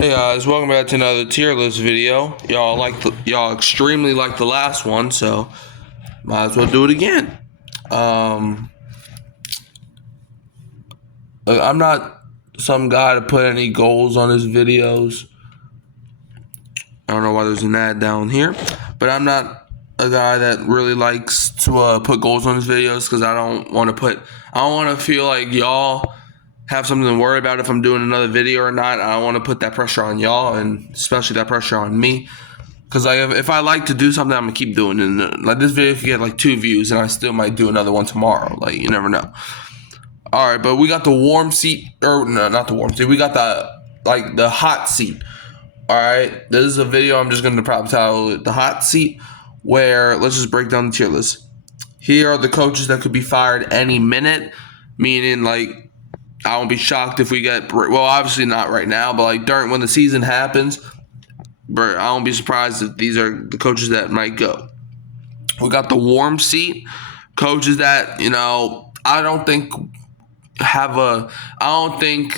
Hey guys, welcome back to another tier list video. Y'all extremely like the last one, so might as well do it again. I'm not some guy to put any goals on his videos. I don't know why there's an ad down here, but I'm not a guy that really likes to put goals on his videos because I don't want to feel like y'all have something to worry about if I'm doing another video or not. I don't want to put that pressure on y'all, and especially that pressure on me. Because if I like to do something, I'm going to keep doing it. Like, this video could get like 2 views, and I still might do another one tomorrow. Like, you never know. Alright, but we got the warm seat. Or, no, not the warm seat. We got the hot seat. Alright, this is a video I'm just going to probably title it The Hot Seat, where let's just break down the tier list. Here are the coaches that could be fired any minute, meaning, like, I won't be shocked if we get, well, obviously not right now, but like when the season happens, but I won't be surprised if these are the coaches that might go. We got the warm seat, coaches that, I don't think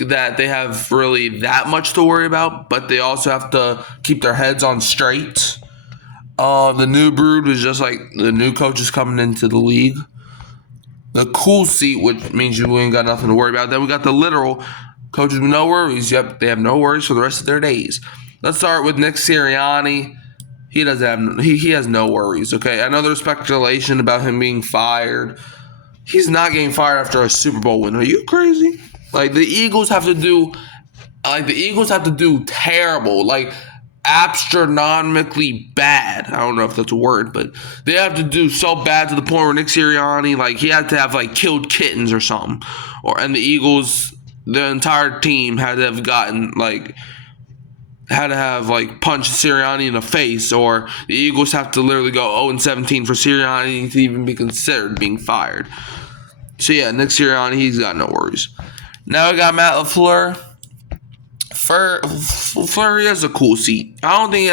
that they have really that much to worry about, but they also have to keep their heads on straight. The new brood is just like the new coaches coming into the league. The cool seat, which means you ain't got nothing to worry about. Then we got the literal coaches with no worries. Yep, they have no worries for the rest of their days. Let's start with Nick Sirianni. He has no worries. Okay, I know there's speculation about him being fired. He's not getting fired after a Super Bowl win. Are you crazy? Like, the Eagles have to do terrible. Like, astronomically bad. I don't know if that's a word, but they have to do so bad to the point where Nick Sirianni, like, he had to have like killed kittens or something, and the Eagles, the entire team had to have punched Sirianni in the face, or the Eagles have to literally go 0-17 for Sirianni to even be considered being fired. So yeah, Nick Sirianni, he's got no worries. Now we got Matt LaFleur. Fleury has a cool seat. I don't think he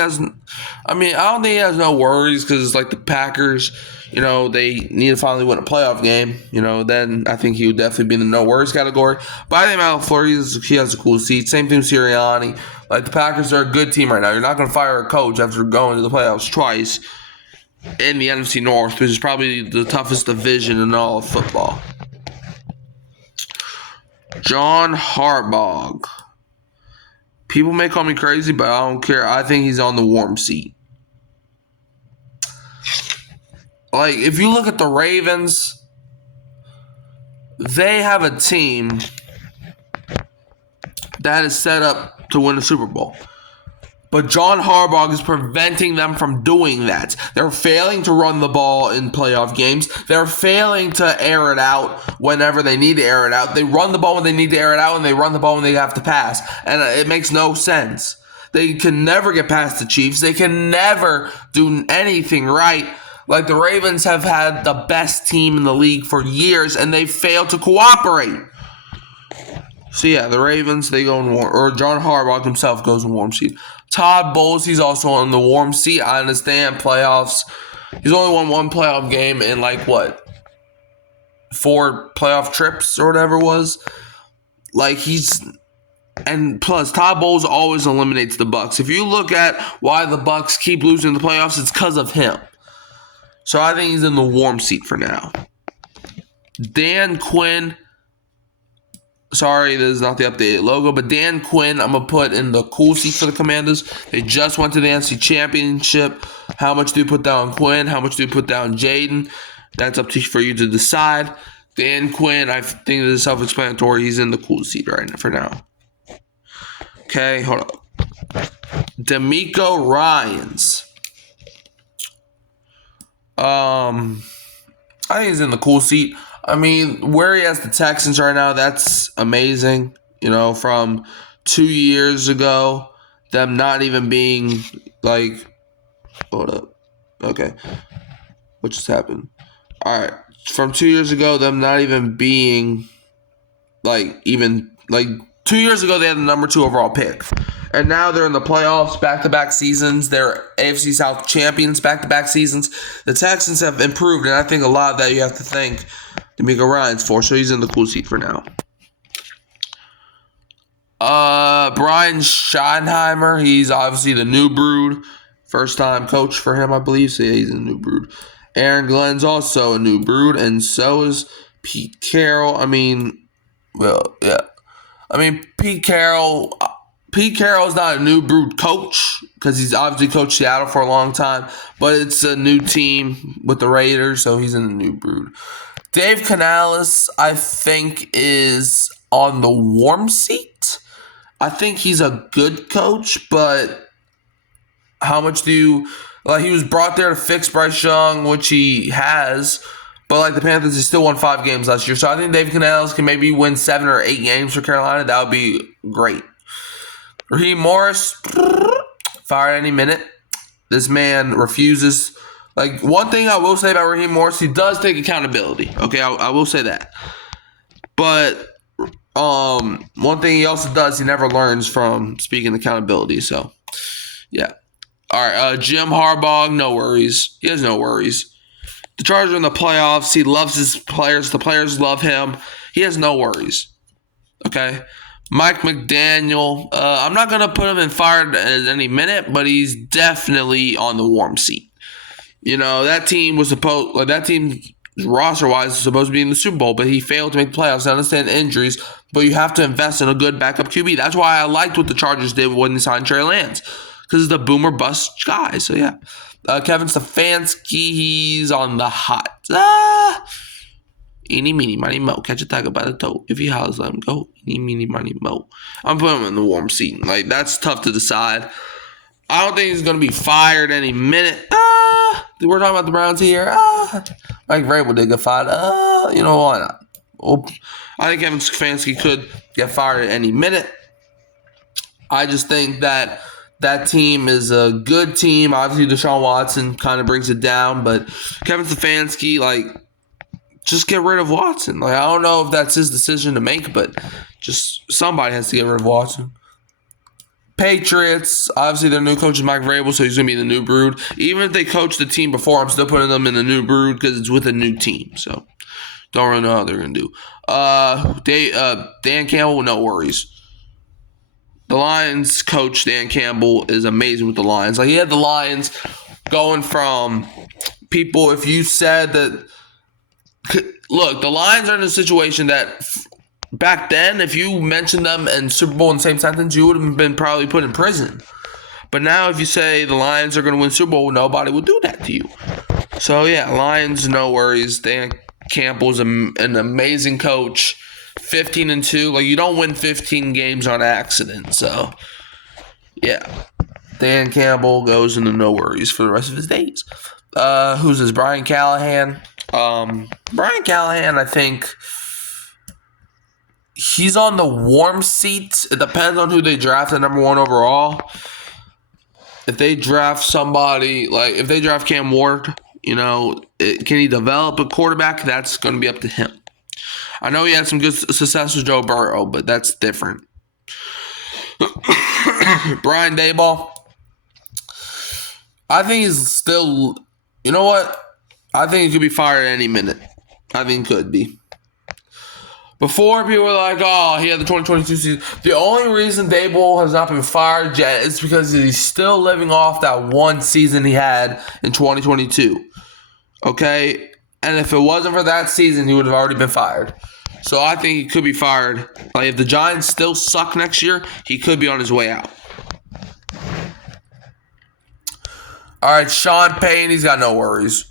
has no worries because it's like the Packers, they need to finally win a playoff game. Then I think he would definitely be in the no worries category. But I think Matt LaFleur, he has a cool seat. Same thing with Sirianni. Like, the Packers are a good team right now. You're not going to fire a coach after going to the playoffs twice in the NFC North, which is probably the toughest division in all of football. John Harbaugh. People may call me crazy, but I don't care. I think he's on the warm seat. Like, if you look at the Ravens, they have a team that is set up to win the Super Bowl. But John Harbaugh is preventing them from doing that. They're failing to run the ball in playoff games. They're failing to air it out whenever they need to air it out. They run the ball when they need to air it out, and they run the ball when they have to pass. And it makes no sense. They can never get past the Chiefs. They can never do anything right. Like, the Ravens have had the best team in the league for years, and they failed to cooperate. So yeah, the Ravens, they go in warm, or John Harbaugh himself goes in warm seat. Todd Bowles, he's also on the warm seat. I understand playoffs. He's only won one playoff game in 4 playoff trips or whatever it was. And plus, Todd Bowles always eliminates the Bucs. If you look at why the Bucs keep losing the playoffs, it's because of him. So I think he's in the warm seat for now. Dan Quinn. Sorry, this is not the updated logo, but Dan Quinn, I'm going to put in the cool seat for the Commanders. They just went to the NFC Championship. How much do you put down Quinn? How much do you put down Jaden? That's up for you to decide. Dan Quinn, I think this is self-explanatory. He's in the cool seat right now for now. Okay, hold up. DeMeco Ryans. I think he's in the cool seat. I mean, where he has the Texans right now, that's amazing. From 2 years ago, them not even being hold up. Okay. What just happened? All right. From 2 years ago, them not even being 2 years ago, they had the number 2 overall pick. And now they're in the playoffs back-to-back seasons. They're AFC South champions back-to-back seasons. The Texans have improved, and I think a lot of that you have to thank DeMeco Ryans for. So he's in the cool seat for now. Brian Schottenheimer, he's obviously the new brood. First time coach for him, I believe. So yeah, he's a new brood. Aaron Glenn's also a new brood, and so is Pete Carroll. I mean, well, yeah. I mean, Pete Carroll. Pete Carroll's not a new brood coach because he's obviously coached Seattle for a long time, but it's a new team with the Raiders, so he's in the new brood. Dave Canales, I think, is on the warm seat. I think he's a good coach, but how much do you like? He was brought there to fix Bryce Young, which he has, but like the Panthers, he still won 5 games last year. So I think Dave Canales can maybe win 7 or 8 games for Carolina. That would be great. Raheem Morris, fired any minute. This man refuses. Like, one thing I will say about Raheem Morris, he does take accountability. Okay, I will say that. But one thing he also does, he never learns from speaking accountability. So, yeah. All right, Jim Harbaugh, no worries. He has no worries. The Chargers are in the playoffs. He loves his players. The players love him. He has no worries. Okay? Mike McDaniel, I'm not going to put him in fired at any minute, but he's definitely on the warm seat. You know, that team was supposed, like, that team roster-wise was supposed to be in the Super Bowl, but he failed to make the playoffs. I understand injuries, but you have to invest in a good backup QB. That's why I liked what the Chargers did when they signed Trey Lance, because he's the boomer bust guy. So, yeah. Kevin Stefanski, he's on the hot. Eeny, meeny, miny, mo. Catch a tiger by the toe. If he hollers, let him go. Eeny, meeny, miny, mo. I'm putting him in the warm seat. Like, that's tough to decide. I don't think he's going to be fired any minute. We're talking about the Browns here. Mike Vrabel did get fired. You know, why not? Well, I think Kevin Stefanski could get fired at any minute. I just think that team is a good team. Obviously, Deshaun Watson kind of brings it down, but Kevin Stefanski, like, just get rid of Watson. Like, I don't know if that's his decision to make, but just somebody has to get rid of Watson. Patriots, obviously their new coach is Mike Vrabel, so he's going to be the new brood. Even if they coached the team before, I'm still putting them in the new brood because it's with a new team. So, don't really know how they're going to do. Dan Campbell, no worries. The Lions coach, Dan Campbell, is amazing with the Lions. Like, he had the Lions going from people, if you said that, look, the Lions are in a situation that back then, if you mentioned them and Super Bowl in the same sentence, you would have been probably put in prison. But now if you say the Lions are going to win Super Bowl, nobody will do that to you. So, yeah, Lions, no worries. Dan Campbell's an amazing coach. 15-2. Like, you don't win 15 games on accident. So, yeah. Dan Campbell goes into no worries for the rest of his days. Who's this? Brian Callahan. Brian Callahan, I think he's on the warm seat. It depends on who they draft at number 1 overall. If they draft somebody, like if they draft Cam Ward, you know, can he develop a quarterback? That's going to be up to him. I know he had some good success with Joe Burrow, but that's different. Brian Daboll, I think he's still, you know what? I think he could be fired at any minute. I think he could be. Before, people were like, oh, he had the 2022 season. The only reason Daboll has not been fired yet is because he's still living off that one season he had in 2022. Okay? And if it wasn't for that season, he would have already been fired. So I think he could be fired. Like, if the Giants still suck next year, he could be on his way out. All right, Sean Payton, he's got no worries.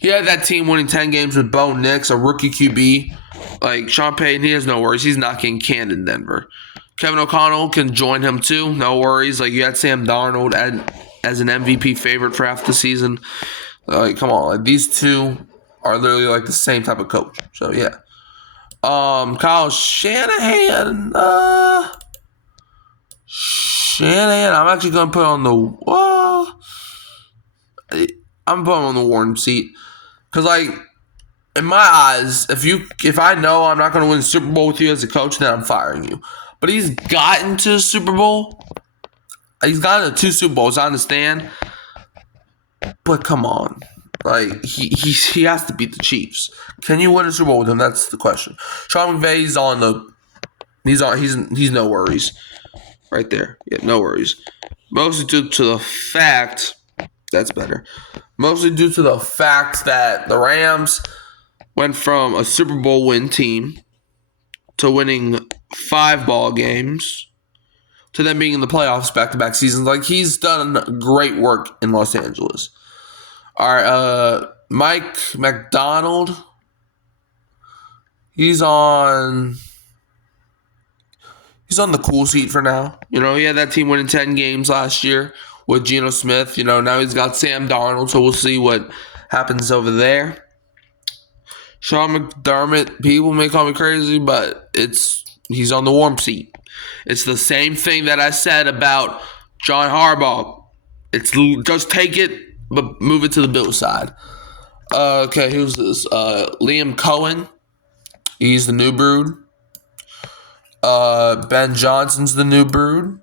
He had that team winning 10 games with Bo Nix, a rookie QB. Like, Sean Payton, he has no worries. He's not getting canned in Denver. Kevin O'Connell can join him too. No worries. Like, you had Sam Darnold as an MVP favorite for half the season. Like, come on. Like, these two are literally like the same type of coach. So, yeah. Kyle Shanahan. I'm actually going to put on the... I'm putting him on the warm seat. Because, like, in my eyes, if I know I'm not going to win the Super Bowl with you as a coach, then I'm firing you. But he's gotten to the Super Bowl. He's gotten to 2 Super Bowls, I understand. But come on. Like, he has to beat the Chiefs. Can you win a Super Bowl with him? That's the question. Sean McVay's He's no worries. Right there. Yeah, no worries. Mostly due to the fact that's better. Mostly due to the fact that the Rams went from a Super Bowl win team to winning 5 ball games to them being in the playoffs back-to-back seasons. Like, he's done great work in Los Angeles. All right, Mike Macdonald. He's on the cool seat for now. You know, he had that team winning 10 games last year with Geno Smith. You know, now he's got Sam Darnold, so we'll see what happens over there. Sean McDermott, people may call me crazy, but he's on the warm seat. It's the same thing that I said about John Harbaugh. It's just take it, but move it to the Bills side. Okay, who's this? Liam Cohen. He's the new brood. Ben Johnson's the new brood.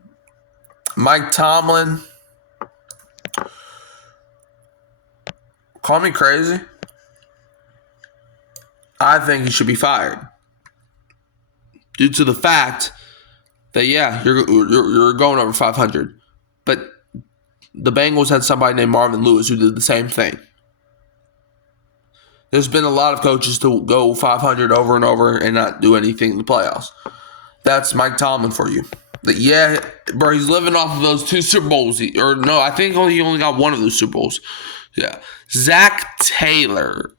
Mike Tomlin. Call me crazy. I think he should be fired due to the fact that, yeah, you're going over 500, but the Bengals had somebody named Marvin Lewis who did the same thing. There's been a lot of coaches to go 500 over and over and not do anything in the playoffs. That's Mike Tomlin for you. But yeah, bro, he's living off of those 2 Super Bowls. I think he only got 1 of those Super Bowls. Yeah. Zach Taylor.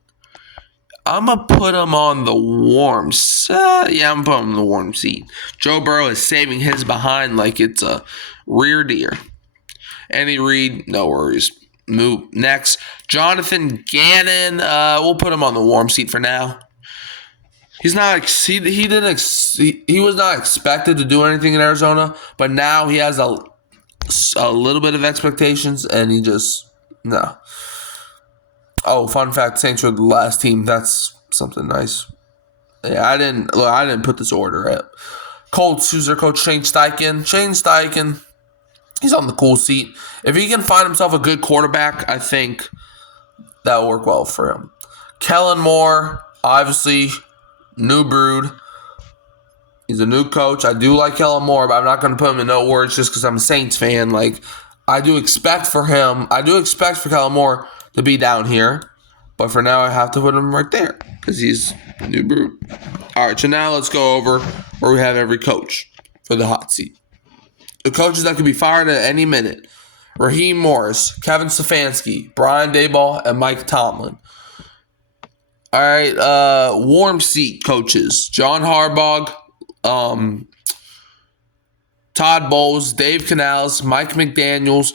I'm going to put him on the warm seat. I'm putting him on the warm seat. Joe Burrow is saving his behind like it's a rear deer. Andy Reid, no worries. Move next. Jonathan Gannon. We'll put him on the warm seat for now. He's not. He was not expected to do anything in Arizona, but now he has a little bit of expectations, and he just no. Oh, fun fact: Saints were the last team. That's something nice. Yeah, I didn't put this order up. Colts, who's their coach? Shane Steichen. Shane Steichen. He's on the cool seat. If he can find himself a good quarterback, I think that will work well for him. Kellen Moore, obviously, new brood. He's a new coach. I do like Kellen Moore, but I'm not going to put him in no words just because I'm a Saints fan. Like, I do expect for Kellen Moore to be down here, but for now I have to put him right there because he's a new brood. All right, so now let's go over where we have every coach for the hot seat. The coaches that could be fired at any minute: Raheem Morris, Kevin Stefanski, Brian Daboll, and Mike Tomlin. All right, warm seat coaches: John Harbaugh, Todd Bowles, Dave Canales, Mike McDaniels,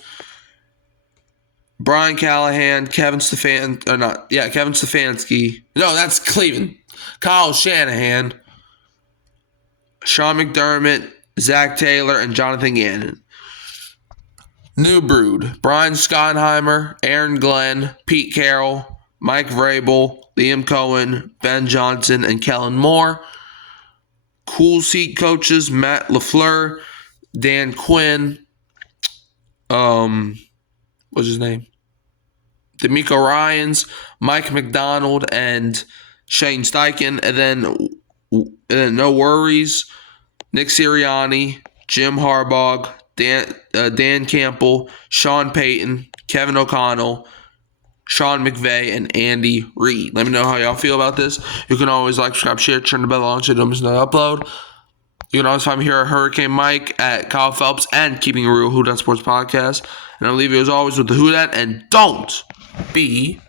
Brian Callahan, Kevin Stefanski. No, that's Cleveland. Kyle Shanahan, Sean McDermott, Zach Taylor, and Jonathan Gannon. New brood: Brian Schottenheimer, Aaron Glenn, Pete Carroll, Mike Vrabel, Liam Cohen, Ben Johnson, and Kellen Moore. Cool seat coaches: Matt LaFleur, Dan Quinn, what's his name? D'Amico Ryans, Mike McDonald, and Shane Steichen. And then no worries: Nick Sirianni, Jim Harbaugh, Dan Campbell, Sean Payton, Kevin O'Connell, Sean McVay, and Andy Reid. Let me know how y'all feel about this. You can always like, subscribe, share, turn the bell on so you don't miss another upload. You can always find me here at Hurricane Mike, at Kyle Phelps, and Keeping It Real Who Dat Sports Podcast. And I'll leave you as always with the Who Dat, and don't be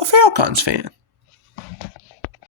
a Falcons fan.